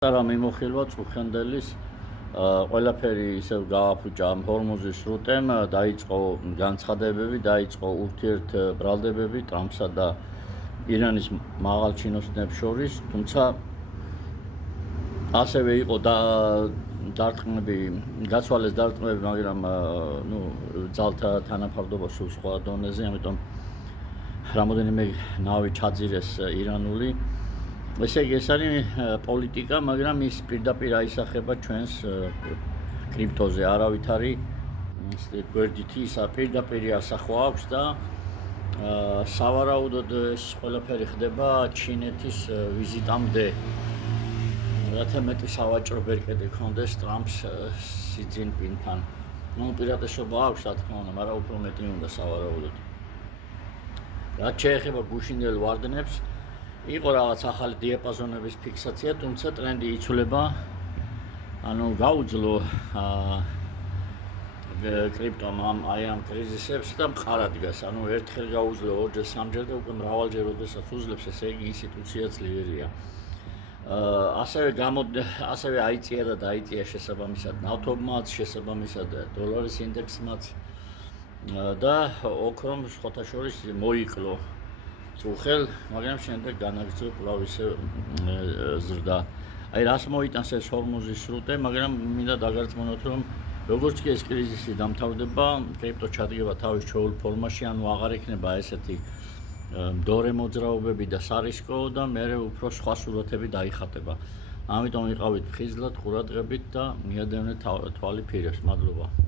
რა მიმოხილვა წუხენდელის ყველაფერი ისევ გააფუჭა ჰორმუზის სრუტემ, დაიწყო განცხადებები, დაიწყო ურთიერთბრალდებები ტრამპსა და ირანის მაღალ ჩინოსნებს შორის, თუმცა ასევე იყო დარტყმები, გაცვალეს დარტყმები, მაგრამ ძალთა თანაფარდობა სულ სხვა დონეზე, ამიტომ რამოდენიმე ნავი ჩაძირეს ირანული. ესე იგი, ეს არის პოლიტიკა, მაგრამ ის პირდაპირ აისახება ჩვენს კრიპტოზე, არავითარი გვერდითი ისა პირდაპირ ასახვა აქვს და სავარაუდოდ ეს ყველაფერი ხდება ჩინეთის ვიზიტამდე. რათა მეტი სავაჭრო ბერკეტი ჰქონდეს ტრამპს სი ძინპინთან. უპირატესობა აქვს, რა თქმა უნდა, მაგრამ უფრო მეტი უნდა სავარაუდოდ. რაც შეეხება გუშინდელ ვარდნებს, იყო რაღაც ახალი დიაპაზონების ფიქსაცია, თუმცა ტრენდი იცვლება, გაუძლო კრიპტომ ამ კრიზისებს და მყარად დგას. ერთხელ გაუძლო, ორჯერ, სამჯერ და უკვე მრავალჯერ როდესაც უძლებს, ესე იგი ინსტიტუცია ძლიერია. ასევე აიწია და დაიწია შესაბამისად ნავთობმაც, შესაბამისად დოლარის ინდექსმაც და ოქრომ სხვათა შორის მოიკლო წუხელ, მაგრამ შემდეგ განაგრძო კვლავ ისე ზრდა. რას მოიტანს ეს ჰორმუზის სრუტე, მაგრამ მინდა დაგარწმუნოთ, რომ როგორც კი ეს კრიზისი დამთავრდება, კრიპტო ჩადგება თავის ჩვეულ ფორმაში, აღარ იქნება ესეთი მდორე მოძრაობები და სარისკო და მერე უფრო სხვა სურათები დაიხატება. ამიტომ ვიყავით ხიზლად, ყურადღებით და მიადევნეთ თვალი ფირებს. მადლობა.